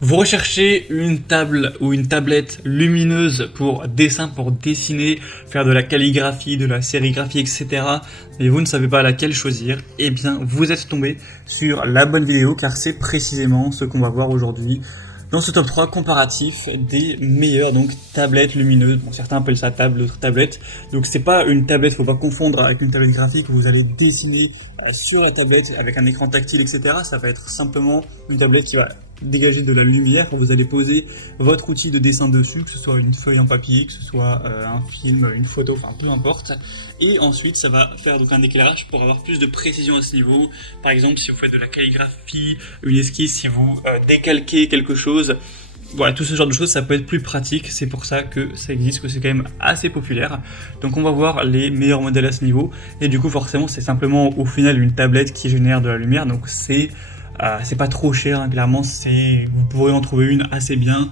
Vous recherchez une table ou une tablette lumineuse pour dessin, pour dessiner, faire de la calligraphie, de la sérigraphie, etc. Mais vous ne savez pas laquelle choisir. Eh bien, vous êtes tombé sur la bonne vidéo car c'est précisément ce qu'on va voir aujourd'hui dans ce top 3 comparatif des meilleures tablettes lumineuses. Bon, certains appellent ça table, d'autres tablette. Donc c'est pas une tablette, faut pas confondre avec une tablette graphique où vous allez dessiner sur la tablette avec un écran tactile, etc. Ça va être simplement une tablette qui va dégager de la lumière quand vous allez poser votre outil de dessin dessus, que ce soit une feuille en papier, que ce soit un film, une photo, enfin peu importe. Et ensuite ça va faire donc un éclairage pour avoir plus de précision à ce niveau. Par exemple, si vous faites de la calligraphie, une esquisse, si vous décalquez quelque chose, voilà, tout ce genre de choses, ça peut être plus pratique. C'est pour ça que ça existe, que c'est quand même assez populaire. Donc on va voir les meilleurs modèles à ce niveau. Et du coup forcément c'est simplement au final une tablette qui génère de la lumière. Donc c'est pas trop cher, hein, clairement. Vous pourrez en trouver une assez bien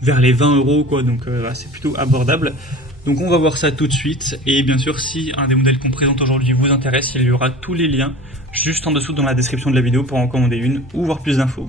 vers les 20 € quoi. Donc c'est plutôt abordable. Donc on va voir ça tout de suite. Et bien sûr, si un des modèles qu'on présente aujourd'hui vous intéresse, il y aura tous les liens juste en dessous dans la description de la vidéo pour en commander une ou voir plus d'infos.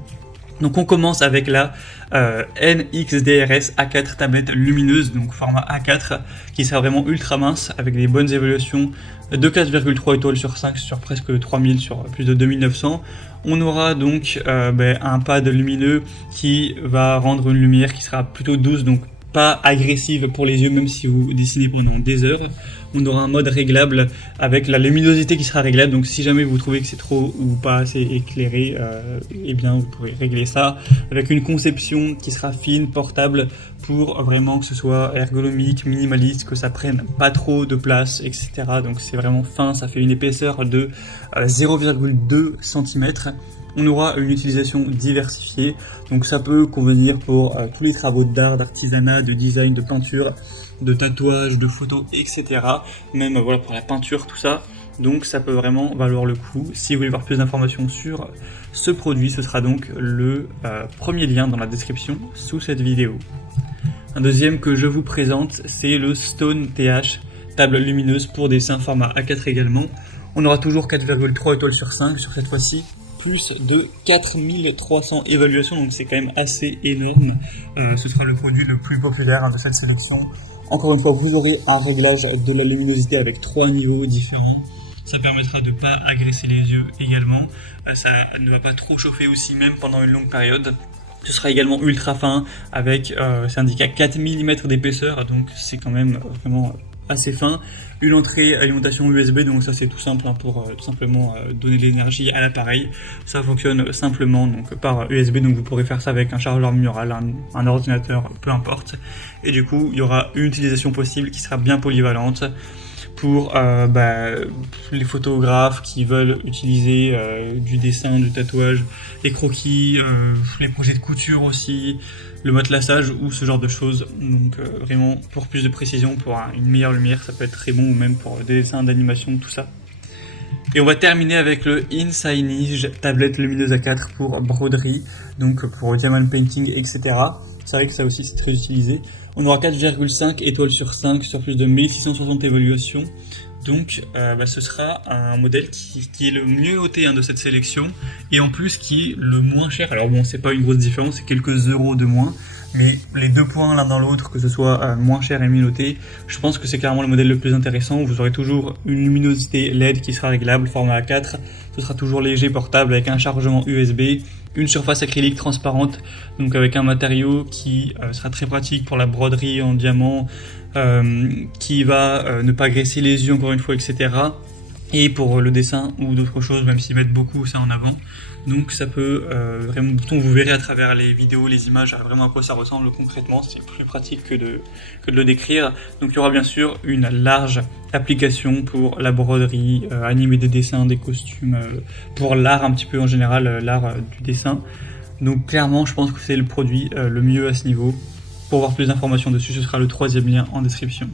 Donc on commence avec la NXDRS A4 tablette lumineuse, donc format A4, qui sera vraiment ultra mince avec des bonnes évaluations de 4,3 étoiles sur 5 sur presque 3000 sur plus de 2900. On aura donc un pad lumineux qui va rendre une lumière qui sera plutôt douce, donc pas agressive pour les yeux même si vous dessinez pendant des heures. On aura un mode réglable avec la luminosité qui sera réglable, donc si jamais vous trouvez que c'est trop ou pas assez éclairé, eh bien vous pourrez régler ça avec une conception qui sera fine, portable, pour vraiment que ce soit ergonomique, minimaliste, que ça prenne pas trop de place, etc. Donc c'est vraiment fin, ça fait une épaisseur de 0,2 cm. On aura une utilisation diversifiée, donc ça peut convenir pour tous les travaux d'art, d'artisanat, de design, de peinture, de tatouage, de photos, etc. Même voilà pour la peinture, tout ça. Donc ça peut vraiment valoir le coup. Si vous voulez voir plus d'informations sur ce produit, ce sera donc le premier lien dans la description sous cette vidéo. Un deuxième que je vous présente, c'est le Stone TH, table lumineuse pour dessin format A4 également. On aura toujours 4,3 étoiles sur 5 sur cette fois-ci, plus de 4300 évaluations, donc c'est quand même assez énorme. Ce sera le produit le plus populaire de cette sélection. Encore une fois, vous aurez un réglage de la luminosité avec 3 niveaux différents. Ça permettra de ne pas agresser les yeux également. Ça ne va pas trop chauffer aussi, même pendant une longue période. Ce sera également ultra fin avec, c'est indiqué à 4 mm d'épaisseur, donc c'est quand même vraiment assez fin. Une entrée alimentation USB, donc ça c'est tout simple pour tout simplement donner de l'énergie à l'appareil. Ça fonctionne simplement donc par USB, donc vous pourrez faire ça avec un chargeur mural, un ordinateur, peu importe. Et du coup il y aura une utilisation possible qui sera bien polyvalente pour les photographes qui veulent utiliser du dessin, du tatouage, les croquis, les projets de couture aussi, le matelassage ou ce genre de choses. Donc vraiment pour plus de précision, pour une meilleure lumière, ça peut être très bon, ou même pour des dessins d'animation, tout ça. Et on va terminer avec le Insignige tablette lumineuse A4 pour broderie, donc pour diamond painting, etc. C'est vrai que ça aussi c'est très utilisé. On aura 4,5 étoiles sur 5 sur plus de 1660 évaluations. Donc ce sera un modèle qui est le mieux noté de cette sélection, et en plus qui est le moins cher. Alors bon, c'est pas une grosse différence, c'est quelques euros de moins, mais les deux points l'un dans l'autre, que ce soit moins cher et mieux noté, je pense que c'est clairement le modèle le plus intéressant. Vous aurez toujours une luminosité LED qui sera réglable, format A4, ce sera toujours léger, portable, avec un chargement USB, une surface acrylique transparente, donc avec un matériau qui sera très pratique pour la broderie en diamant, qui va ne pas agresser les yeux encore une fois, etc. Et pour le dessin ou d'autres choses, même s'ils mettent beaucoup ça en avant. Donc ça peut vraiment, vous verrez à travers les vidéos, les images, vraiment à quoi ça ressemble concrètement. C'est plus pratique que de le décrire. Donc il y aura bien sûr une large application pour la broderie, animer des dessins, des costumes, pour l'art un petit peu en général, l'art du dessin. Donc clairement, je pense que c'est le produit le mieux à ce niveau. Pour voir plus d'informations dessus, ce sera le troisième lien en description.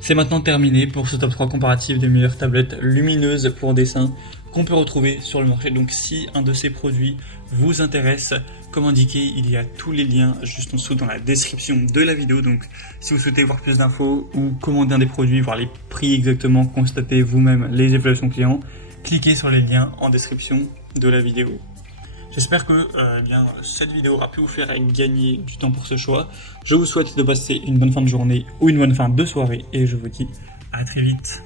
C'est maintenant terminé pour ce top 3 comparatif des meilleures tablettes lumineuses pour dessin qu'on peut retrouver sur le marché. Donc si un de ces produits vous intéresse, comme indiqué, il y a tous les liens juste en dessous dans la description de la vidéo. Donc si vous souhaitez voir plus d'infos ou commander un des produits, voir les prix exactement, constater vous-même les évaluations clients, cliquez sur les liens en description de la vidéo. J'espère que cette vidéo aura pu vous faire gagner du temps pour ce choix. Je vous souhaite de passer une bonne fin de journée ou une bonne fin de soirée et je vous dis à très vite.